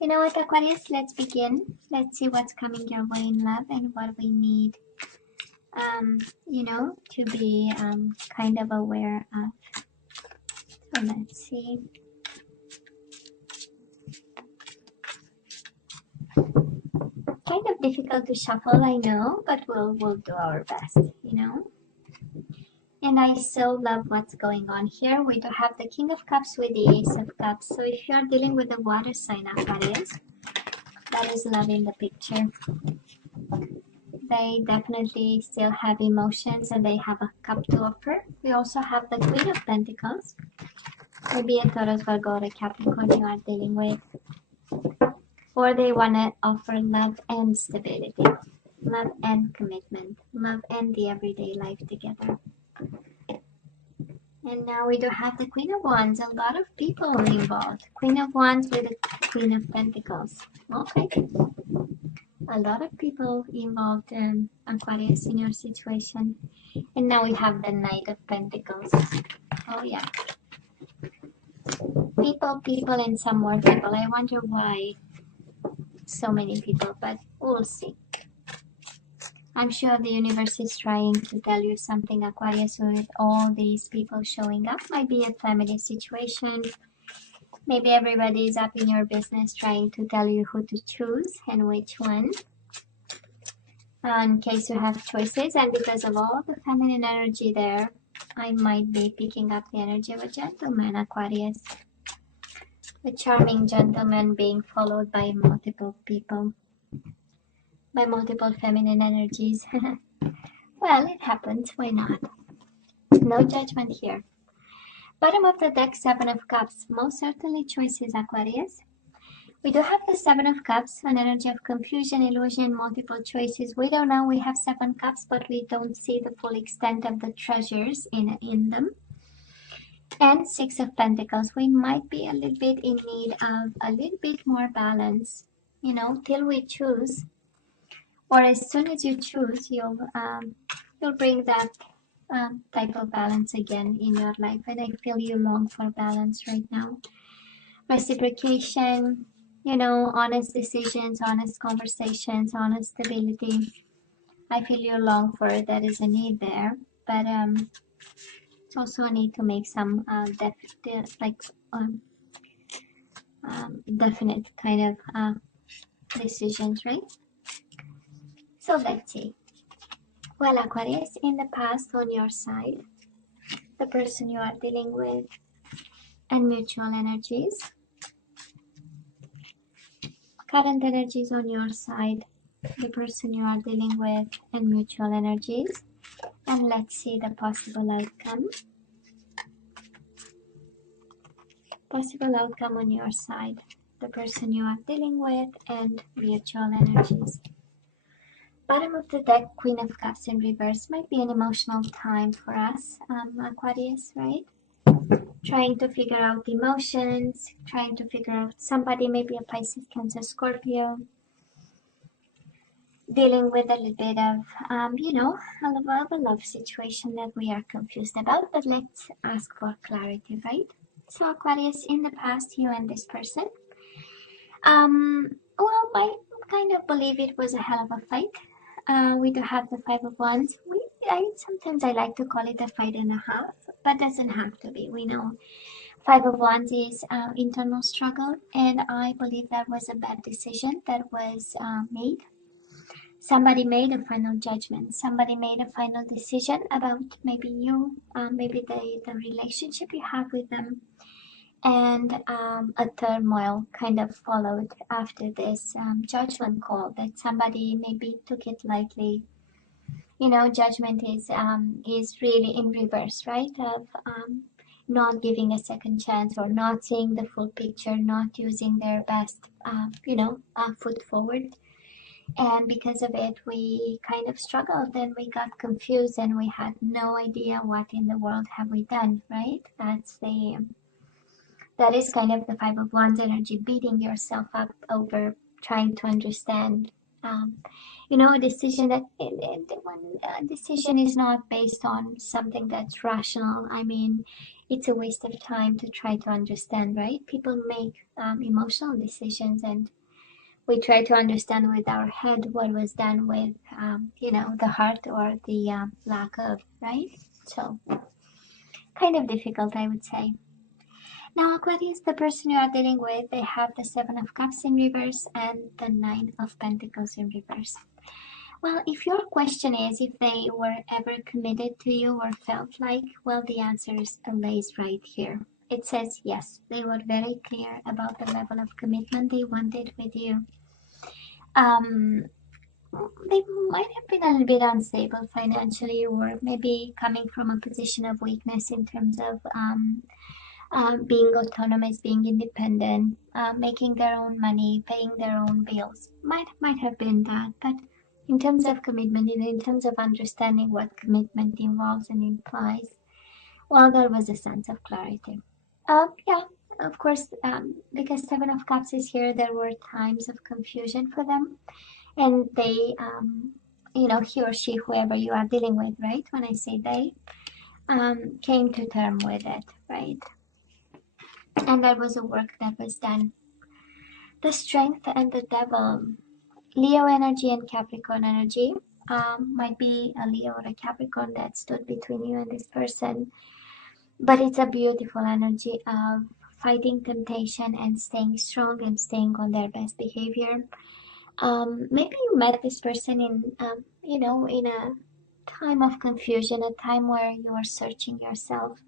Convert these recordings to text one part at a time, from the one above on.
You know what, Aquarius, let's begin. Let's see what's coming your way in love and what we need, to be kind of aware of. So let's see. Kind of difficult to shuffle, I know, but we'll do our best, And I so love what's going on here. We do have the King of Cups with the Ace of Cups. So if you are dealing with a water sign, Aquarius, that is love in the picture. They definitely still have emotions and they have a cup to offer. We also have the Queen of Pentacles. Maybe a Taurus, Virgo, or a Capricorn you are dealing with. Or they want to offer love and stability. Love and commitment. Love and the everyday life together. And now we do have the Queen of Wands. A lot of people involved. Queen of Wands with the Queen of Pentacles. Okay. A lot of people involved, Aquarius, in your situation. And now we have the Knight of Pentacles. Oh, yeah. People, and some more people. I wonder why so many people, but we'll see. I'm sure the universe is trying to tell you something, Aquarius, with all these people showing up. Might be a family situation. Maybe everybody is up in your business trying to tell you who to choose and which one. In case you have choices, and because of all the feminine energy there, I might be picking up the energy of a gentleman, Aquarius. A charming gentleman being followed by multiple people. By multiple feminine energies. Well, it happens. Why not? No judgment here. Bottom of the deck, Seven of Cups. Most certainly choices, Aquarius. We do have the Seven of Cups, an energy of confusion, illusion, multiple choices. We don't know. We have Seven Cups, but we don't see the full extent of the treasures in them. And Six of Pentacles. We might be a little bit in need of a little bit more balance, till we choose. Or as soon as you choose, you'll bring that type of balance again in your life. And I feel you long for balance right now. Reciprocation, honest decisions, honest conversations, honest stability. I feel you long for it. That is a need there. But it's also a need to make some definite kind of decisions, right? So let's see. Well, Aquarius, in the past on your side, the person you are dealing with, and mutual energies. Current energies on your side, the person you are dealing with, and mutual energies. And let's see the possible outcome. Possible outcome on your side, the person you are dealing with, and mutual energies. Bottom of the deck, Queen of Cups in reverse. Might be an emotional time for us, Aquarius, right? Trying to figure out emotions, trying to figure out somebody, maybe a Pisces, Cancer, Scorpio. Dealing with a little bit of, a love situation that we are confused about. But let's ask for clarity, right? So Aquarius, in the past, you and this person, well, I kind of believe it was a hell of a fight. We do have the Five of Wands. Sometimes I like to call it a fight and a half, but doesn't have to be. We know Five of Wands is internal struggle, and I believe that was a bad decision that was made. Somebody made a final judgment. Somebody made a final decision about maybe you, maybe the relationship you have with them. And a turmoil kind of followed after this judgment call that somebody maybe took it lightly. Judgment is really in reverse, right? Of not giving a second chance or not seeing the full picture, not using their best, foot forward. And because of it, we kind of struggled and we got confused and we had no idea what in the world have we done, right? That is kind of the Five of Wands energy, beating yourself up over trying to understand, a decision that one decision is not based on something that's rational. I mean, it's a waste of time to try to understand, right? People make emotional decisions, and we try to understand with our head what was done with, the heart or the lack of, right? So, kind of difficult, I would say. Now, Aquarius, the person you are dealing with, they have the Seven of Cups in reverse and the Nine of Pentacles in reverse. Well, if your question is if they were ever committed to you or felt like, well, the answer lays right here. It says yes, they were very clear about the level of commitment they wanted with you. They might have been a little bit unstable financially, or maybe coming from a position of weakness in terms of being autonomous, being independent, making their own money, paying their own bills. Might have been that, but in terms of commitment, in terms of understanding what commitment involves and implies, well, there was a sense of clarity. Yeah, of course, because Seven of Cups is here, there were times of confusion for them, and they, he or she, whoever you are dealing with, right? When I say they, came to term with it, right? And there was a work that was done. The Strength and the Devil, Leo energy and Capricorn energy. Might be a Leo or a Capricorn that stood between you and this person, but it's a beautiful energy of fighting temptation and staying strong and staying on their best behavior. Maybe you met this person in a time of confusion, a time where you are searching yourself.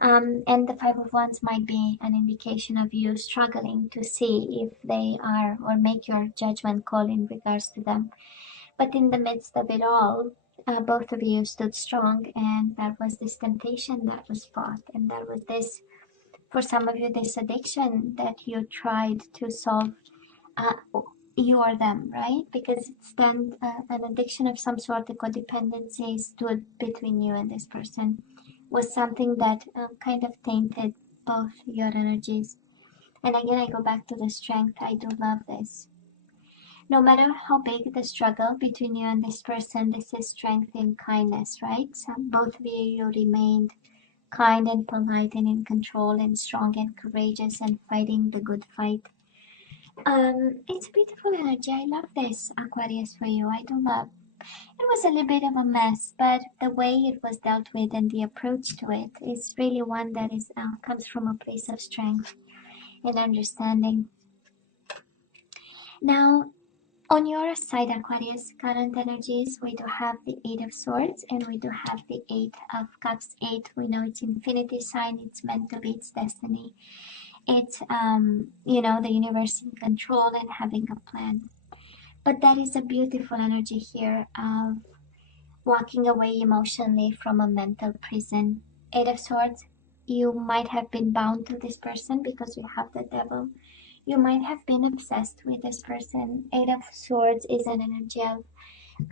And the Five of Wands might be an indication of you struggling to see if they are, or make your judgment call in regards to them. But in the midst of it all, both of you stood strong, and there was this temptation that was fought, and there was this, for some of you, this addiction that you tried to solve, uh, you or them, right? Because it's then an addiction of some sort, the codependency stood between you and this person, was something that kind of tainted both your energies. And again, I go back to the Strength. I do love this. No matter how big the struggle between you and this person, this is strength in kindness, right? So both of you remained kind and polite and in control and strong and courageous and fighting the good fight. It's beautiful energy. I love this, Aquarius, for you. I do love. It was a little bit of a mess, but the way it was dealt with and the approach to it is really one that is comes from a place of strength and understanding. Now, on your side, Aquarius, current energies, we do have the Eight of Swords and we do have the Eight of Cups. Eight, we know it's infinity sign, it's meant to be, it's destiny. It's, the universe in control and having a plan. But that is a beautiful energy here of walking away emotionally from a mental prison. Eight of Swords, you might have been bound to this person because you have the Devil. You might have been obsessed with this person. Eight of Swords is an energy of,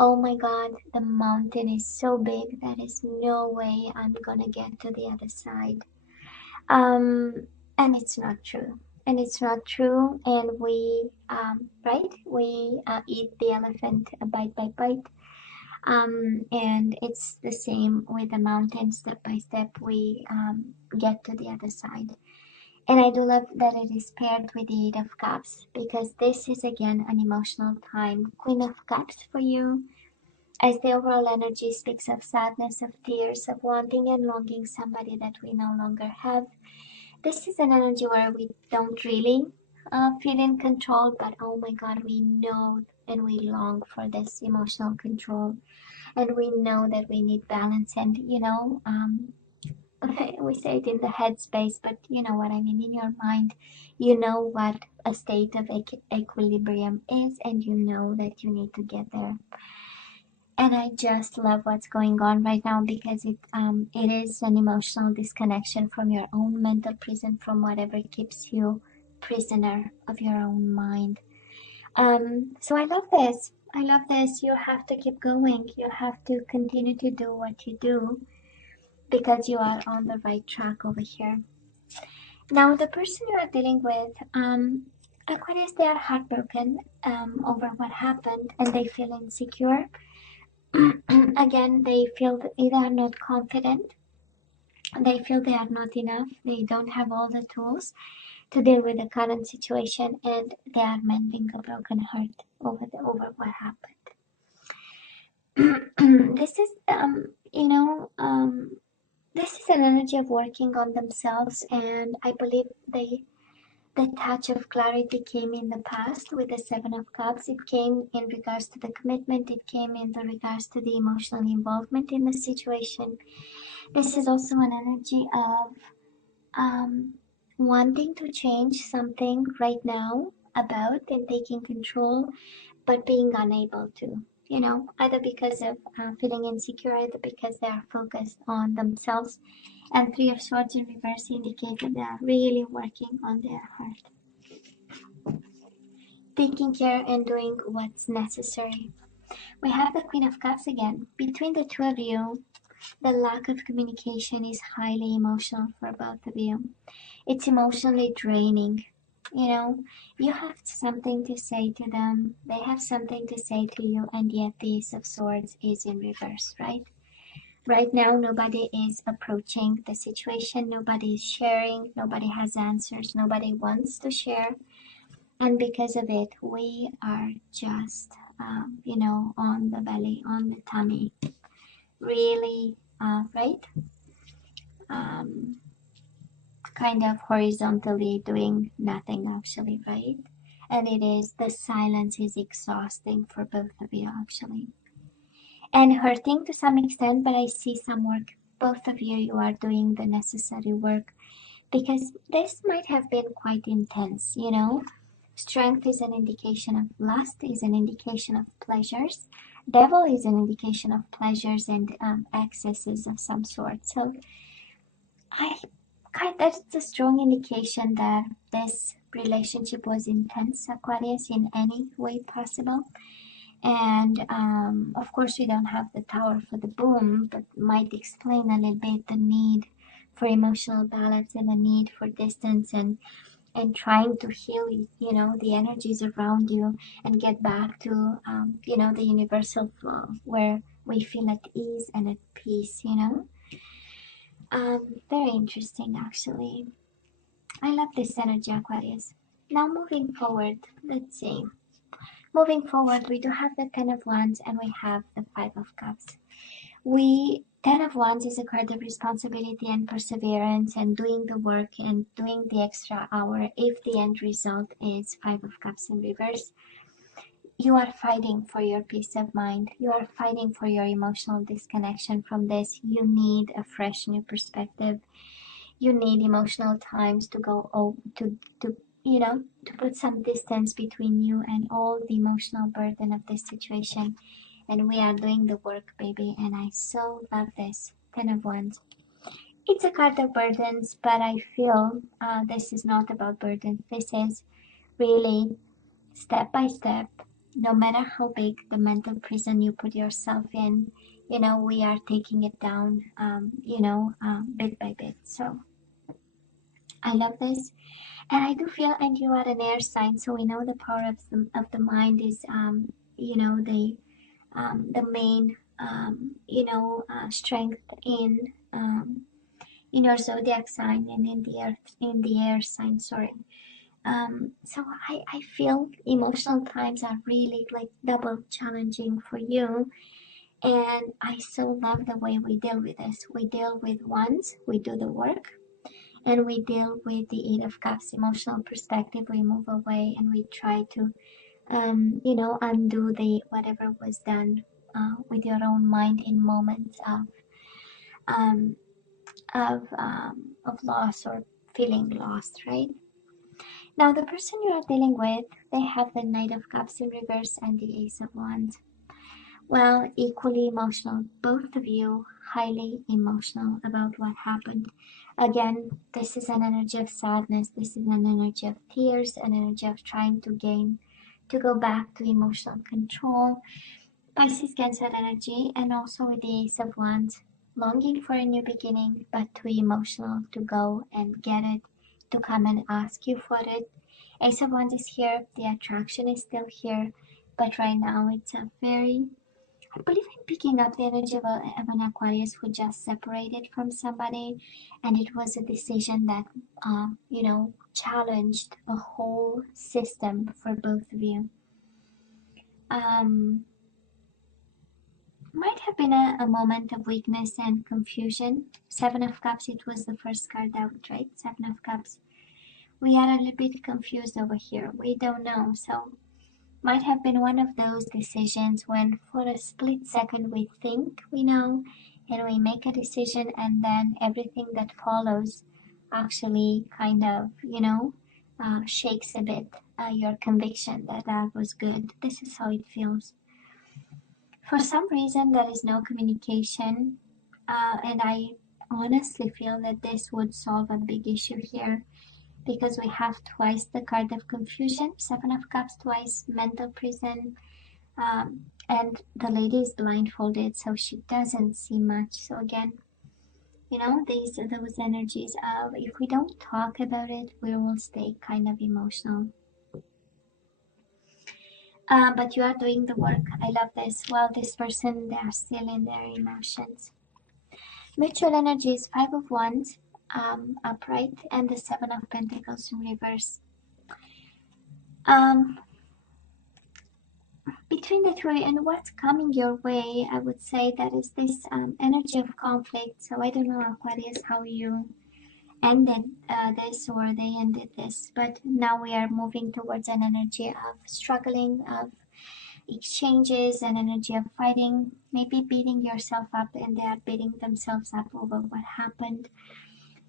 oh my God, the mountain is so big, there is no way I'm gonna get to the other side. And it's not true. And it's not true. And we, we eat the elephant bite by bite. And it's the same with the mountain. Step by step, we get to the other side. And I do love that it is paired with the Eight of Cups, because this is again an emotional time. Queen of Cups for you, as the overall energy speaks of sadness, of tears, of wanting and longing somebody that we no longer have. This is an energy where we don't really feel in control, but oh my God, we know and we long for this emotional control. And we know that we need balance, and we say it in the headspace, but you know what I mean, in your mind, you know what a state of equilibrium is, and you know that you need to get there. And I just love what's going on right now, because it is an emotional disconnection from your own mental prison, from whatever keeps you prisoner of your own mind. So I love this. I love this. You have to keep going. You have to continue to do what you do, because you are on the right track over here. Now, the person you are dealing with, Aquarius, they are heartbroken over what happened, and they feel insecure. Again, they feel that they are not confident They feel they are not enough. They don't have all the tools to deal with the current situation, and they are mending a broken heart over what happened. This is this is an energy of working on themselves, and I believe the touch of clarity came in the past with the Seven of Cups. It came in regards to the commitment. It came in the regards to the emotional involvement in the situation. This is also an energy of wanting to change something right now about and taking control, but being unable to. Either because of feeling insecure, either because they are focused on themselves. And Three of Swords in reverse indicate that they are really working on their heart, taking care and doing what's necessary. We have the Queen of Cups again. Between the two of you, the lack of communication is highly emotional for both of you. It's emotionally draining. You have something to say to them, they have something to say to you, and yet the Ace of Swords is in reverse, right? Right now, nobody is approaching the situation, nobody is sharing, nobody has answers, nobody wants to share. And because of it, we are just, on the belly, on the tummy, really, right? Kind of horizontally doing nothing, actually, right? And the silence is exhausting for both of you, actually. And hurting to some extent, but I see some work. Both of you are doing the necessary work, because this might have been quite intense. Strength is an indication of lust, is an indication of pleasures. Devil is an indication of pleasures and excesses of some sort. So that's a strong indication that this relationship was intense, Aquarius, in any way possible. And of course, we don't have the Tower for the boom, but might explain a little bit the need for emotional balance and the need for distance, and trying to heal, the energies around you, and get back to, the universal flow where we feel at ease and at peace. Very interesting, actually. I love this energy, Aquarius. Now, moving forward, let's see. Moving forward, we do have the Ten of Wands and we have the Five of Cups. Ten of Wands is a card of responsibility and perseverance and doing the work and doing the extra hour if the end result is Five of Cups in reverse. You are fighting for your peace of mind. You are fighting for your emotional disconnection from this. You need a fresh new perspective. You need emotional times to go to put some distance between you and all the emotional burden of this situation. And we are doing the work, baby, and I so love this. Ten of Wands. It's a card of burdens, but I feel this is not about burdens. This is really step by step. No matter how big the mental prison you put yourself in, we are taking it down, bit by bit. So I love this. And I do feel, and you are an air sign, so we know the power of the mind is, the main, strength in your zodiac sign and in the air sign. Sorry. So I feel emotional times are really like double challenging for you. And I so love the way we deal with this. We deal with wands, we do the work, and we deal with the Eight of Cups emotional perspective. We move away and we try to, undo the whatever was done with your own mind in moments um, of loss or feeling lost, right? Now, the person you are dealing with, they have the Knight of Cups in reverse and the Ace of Wands. Well, equally emotional, both of you highly emotional about what happened. Again, this is an energy of sadness, this is an energy of tears, an energy of trying to go back to emotional control. Pisces, Cancer energy, and also with the Ace of Wands, longing for a new beginning, but too emotional to go and get it, to come and ask you for it. Ace of Wands is here, the attraction is still here, but right now it's a very I believe I'm picking up the energy of an Aquarius who just separated from somebody, and it was a decision that, you know, challenged a whole system for both of you. Might have been a moment of weakness and confusion. Seven of Cups, it was the first card out, right? Seven of Cups. We are a little bit confused over here. We don't know. So might have been one of those decisions when for a split second we think we know and we make a decision, and then everything that follows actually kind of, you know, shakes a bit your conviction that that was good. This is how it feels. For some reason, there is no communication, and I honestly feel that this would solve a big issue here because we have twice the card of confusion, Seven of Cups, twice mental prison, and the lady is blindfolded, so she doesn't see much. So again, you know, these are those energies of if we don't talk about it, we will stay kind of emotional. But you are doing the work. I love this. Well, this person, they are still in their emotions. Mutual energy is Five of Wands, upright, and the Seven of Pentacles in reverse. Between the three and what's coming your way, I would say that is this energy of conflict. So I don't know, Aquarius, how you ended this or they ended this, but now we are moving towards an energy of struggling, of exchanges, an energy of fighting, maybe beating yourself up, and they are beating themselves up over what happened.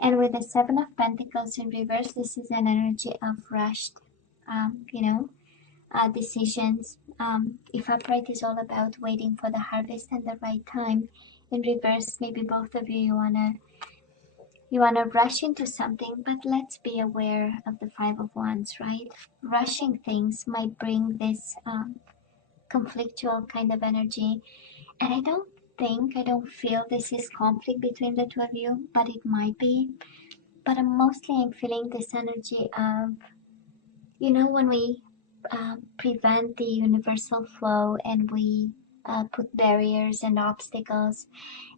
And with the Seven of Pentacles in reverse, this is an energy of rushed, you know, decisions. If upright is all about waiting for the harvest and the right time, in reverse, maybe both of you wanna rush into something, but let's be aware of the Five of Wands, right? Rushing things might bring this conflictual kind of energy, and I don't feel this is conflict between the two of you, but it might be. But I'm feeling this energy of, you know, when we prevent the universal flow and we put barriers and obstacles,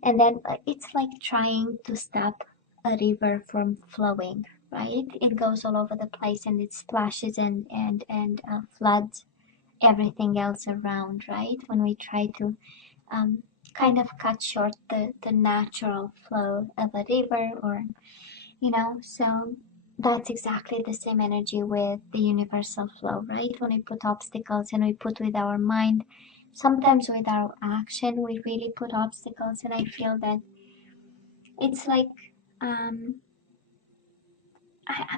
and then it's like trying to stop a river from flowing, right? It goes all over the place and it splashes and floods everything else around, right? When we try to kind of cut short the natural flow of a river, or you know, so that's exactly the same energy with the universal flow, right? When we put obstacles and we put with our mind, sometimes with our action we really put obstacles, and I feel that it's like I'm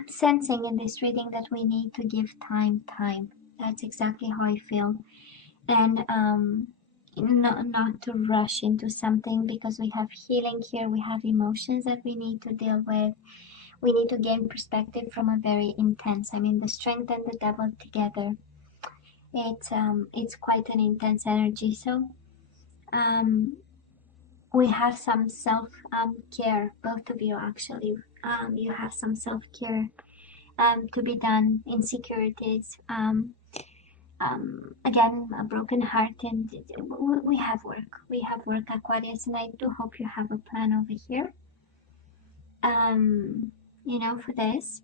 sensing in this reading that we need to give time. That's exactly how I feel. And not to rush into something, because we have healing here, we have emotions that we need to deal with. We need to gain perspective from a very intense, I mean, the strength and the devil together, it's quite an intense energy. So we have some self care, both of you actually. You have some self care to be done. Insecurities, again, a broken heart, and we have work. We have work, Aquarius, and I do hope you have a plan over here. You know, for this,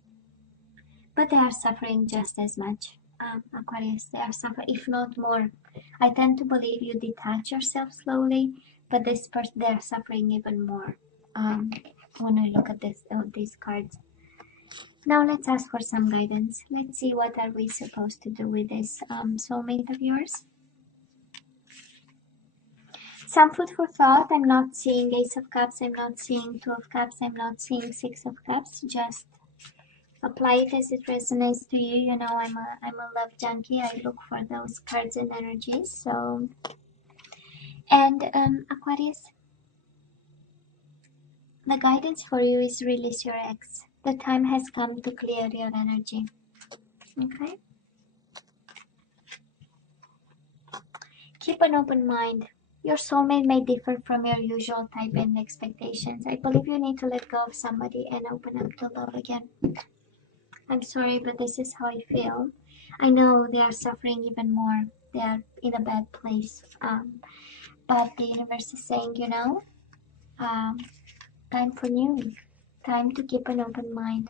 but they are suffering just as much. Aquarius, they are suffering, if not more. I tend to believe you detach yourself slowly, but this person, they are suffering even more. When I look at these cards. Now let's ask for some guidance. Let's see what are we supposed to do with this soulmate of yours. Some food for thought. I'm not seeing Ace of Cups. I'm not seeing Two of Cups. I'm not seeing Six of Cups. Just apply it as it resonates to you. You know, I'm a love junkie. I look for those cards and energies. So, and Aquarius, the guidance for you is release your ex. The time has come to clear your energy. Okay. Keep an open mind. Your soulmate may differ from your usual type and expectations. I believe you need to let go of somebody and open up to love again. I'm sorry, but this is how I feel. I know they are suffering even more. They are in a bad place. but the universe is saying, time for new, time to keep an open mind.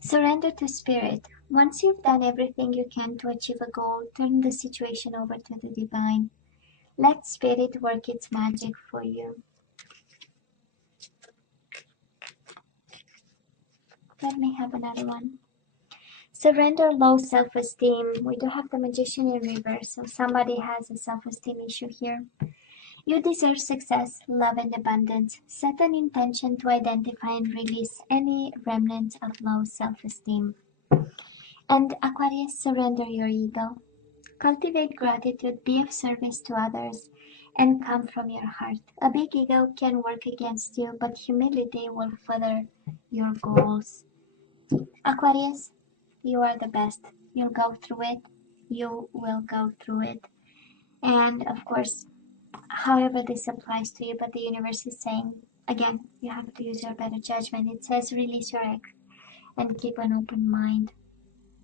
Surrender to spirit. Once you've done everything you can to achieve a goal, turn the situation over to the divine. Let spirit work its magic for you. Let me have another one. Surrender low self-esteem. We do have the Magician in reverse, so somebody has a self-esteem issue here. You deserve success, love, and abundance. Set an intention to identify and release any remnants of low self-esteem. And Aquarius, surrender your ego. Cultivate gratitude, be of service to others, and come from your heart. A big ego can work against you, but humility will further your goals. Aquarius, you are the best. You'll go through it. You will go through it. And of course, however this applies to you, but the universe is saying, again, you have to use your better judgment. It says release your ex and keep an open mind.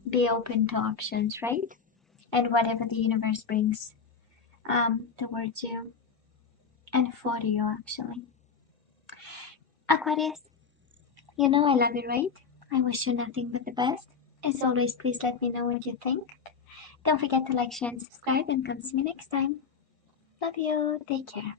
Be open to options, right? And whatever the universe brings towards you and for you, actually. Aquarius, you know I love you, right? I wish you nothing but the best. As always, please let me know what you think. Don't forget to like, share, and subscribe, and come see me next time. Love you. Take care.